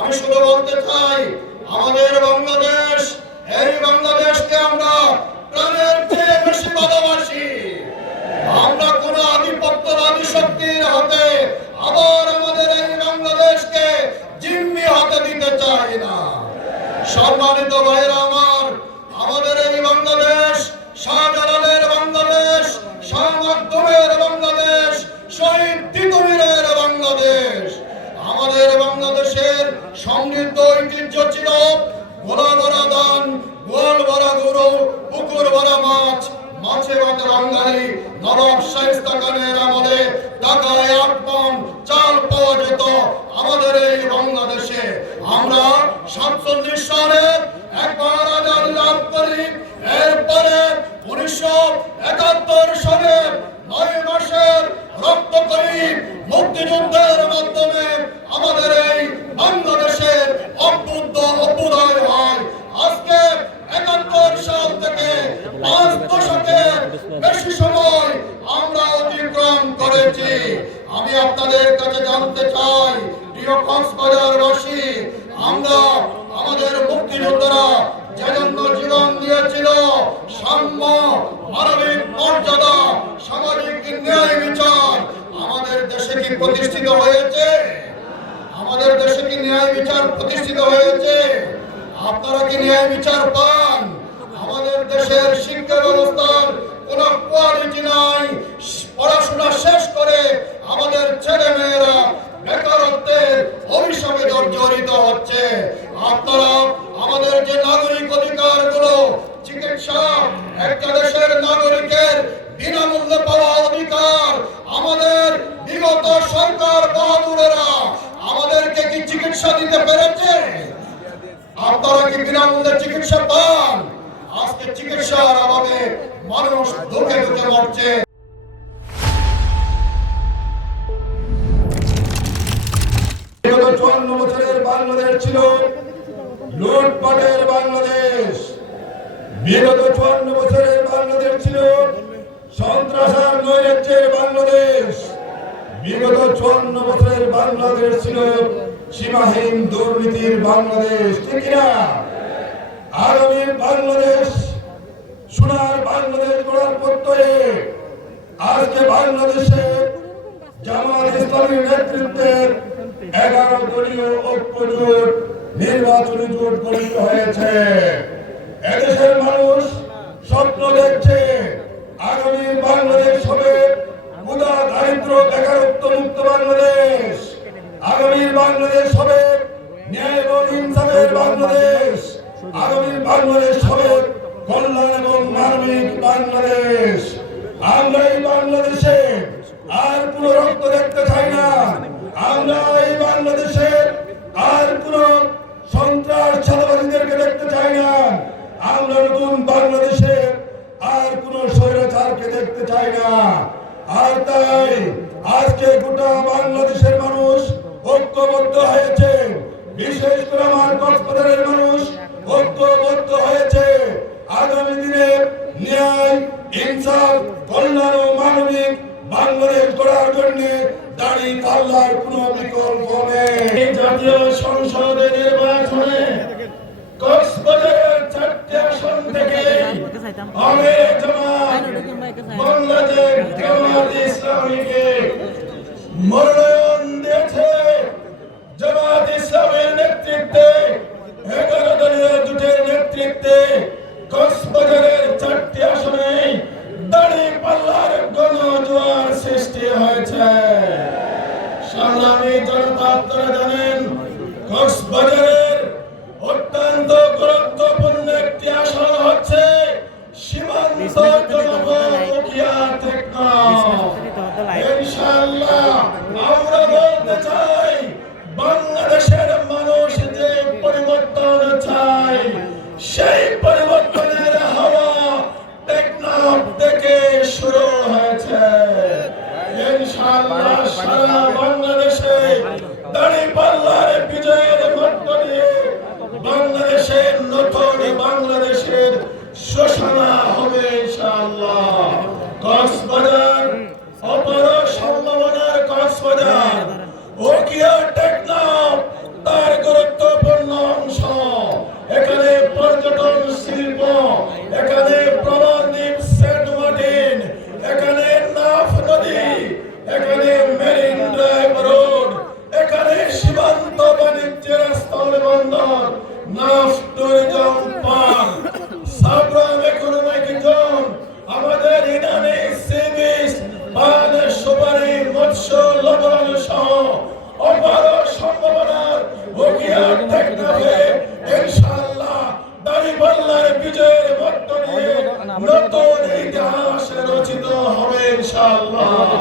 আমি শুধু বলতে চাই আমাদের বাংলাদেশ, এই বাংলাদেশকে আমরা প্রাণের চেয়ে বেশি ভালোবাসি। আমরা কোন আধিপত্যবাদী শক্তির হাতে আবার আমাদের এই বাংলাদেশকে জিম্মি হাতে দিতে চাই না। সম্মানিত ভাইরা আমার, আমাদের এই বাংলাদেশ শাহজালালের বাংলাদেশ, শাহ মাকদুমের বাংলাদেশ, শহীদ তিতুমীরের বাংলাদেশ। আমাদের বাংলাদেশের সমৃদ্ধ ঐতিহ্য ছিল গোলা ভরা ধান, গোয়াল ভরা গরু, পুকুর ভরা মাছ, মাছে ভাতে বাঙালি। নবাব শায়েস্তা খানের আমলে টাকায় 8 পণ চাল পাওয়া যেত আমাদের এই বাংলাদেশে। আমরা 47 সালের একবার আজাদী লাভ করি। এরপরে 1971 সালের 9 মাসের রক্তক্ষয়ী মুক্তিযুদ্ধের মাধ্যমে আমাদের এই বাংলাদেশের অভ্যুদয় হয়। আজকে 71 সাল থেকে 5 দশকের বেশি সময় আমরা অতিক্রম করেছি। আমি আপনাদের কাছে জানতে চাই, প্রিয় কক্সবাজারবাসী, আমরা আমাদের মুক্তিযোদ্ধারা যে জন্য জীবন দিয়েছিল, সাম্য, মানবিক মর্যাদা, সামাজিক ন্যায় বিচার, আমাদের দেশে কি প্রতিষ্ঠিত হয়েছে? আমাদের দেশে কি ন্যায় বিচার প্রতিষ্ঠিত হয়েছে? আপনারা কি ন্যায় বিচার পান? আমাদের দেশের শিক্ষা ব্যবস্থার কোন কোয়ালিটি নাই। পড়াশোনা শেষ করে আমাদের ছেলে মেয়েরা বেকারত্বের অভিশাপে জর্জরিত হচ্ছে। আপনারা আমাদের যে নাগরিক অধিকারগুলো, চিকিৎসা, একটা দেশের নাগরিকের বিনামূল্যে পাওয়া অধিকার, আমাদের বিগত সরকার বাহাদুরেরা আমাদেরকে কি চিকিৎসা দিতে পেরেছে? আপনারা কি বিনামূল্যে চিকিৎসা পান? আজকে চিকিৎসার অভাবে মানুষ ধুকে ধুকে মরছে। বিগত 54 বছরের বাংলাদেশ ছিল লুটপাটের বাংলাদেশ। বিগত 54 বছরের বাংলাদেশ ছিল সন্ত্রাস আর নৈরাজ্যের বাংলাদেশ। বিগত 54 বছরের বাংলাদেশ ছিল সীমাহীন দুর্নীতির বাংলাদেশ। ঠিক না? আগামী বাংলাদেশ, সোনার বাংলাদেশ গড়ার প্রত্যয়ে আজকে বাংলাদেশে জামাত ইসলামীর নেতৃত্বে 11 দলীয় ঐক্য জোট, নির্বাচনী জোট গঠিত হয়েছে। এদেশের মানুষ স্বপ্ন দেখছে আগামী বাংলাদেশ হবে ক্ষুধা, দারিদ্র, বেকারত্ব মুক্ত বাংলাদেশ। আগামী বাংলাদেশ হবে ন্যায় এবং ইনসাফের বাংলাদেশ। আগামী বাংলাদেশ হবে কল্যাণ এবং মানবিক বাংলাদেশ। আমরা এই বাংলাদেশে আর কোন রক্ত দেখতে চাই না। আমরা এই বাংলাদেশে আর কোন সন্ত্রাস চাঁদাবাজীদেরকে দেখতে চাই না। আমরা নতুন বাংলাদেশে আর কোন স্বৈরাচারকে দেখতে চাই না। আর তাই আজকে গোটা বাংলাদেশের মানুষ ঐক্যবদ্ধ হয়েছে। বিশেষ করে আমার কক্সবাজারের মানুষ ঐক্যবদ্ধ হয়েছে আগামী দিনে ন্যায়, ইনসাফ, কল্যাণ ও মানবিক বাংলাদেশ গড়ার জন্য দাঁড়িয়ে পাল্লার কোনো বিকল্প নেই। জাতীয় সংসদে নির্বাচনে কক্সবাজারের 4টি আসন থেকে বাংলাদেশ জামাত ইসলামীকে মনোনয়ন দিয়েছে। জামাত ইসলামের নেতৃত্বে 11 দলীয় জোটের নেতৃত্বে কক্সবাজারের 4টি আসনে দাঁড়িয়ে পাল্লার গণজোয়ার সৃষ্টি হয়েছে। সংগ্রামী জনতা, আপনারা জানেন কক্সবাজারের অত্যন্ত গুরুত্বপূর্ণ একটি আসন হচ্ছে সীমান্ত জনপদ উখিয়া টেকনাফ। ইনশাআল্লাহ আমরা বলতে চাই, বাংলাদেশের মানুষ যে পরিবর্তন চায়, সেই পরিবর্তনের হাওয়া টেকনাফ থেকে শুরু হয়েছে। ইনশাআল্লাহ সারা বাংলাদেশে দাঁড়িপাল্লার বিজয়ের মধ্য নতুন ইতিহাস রচিত হবে ইনশাআল্লাহ।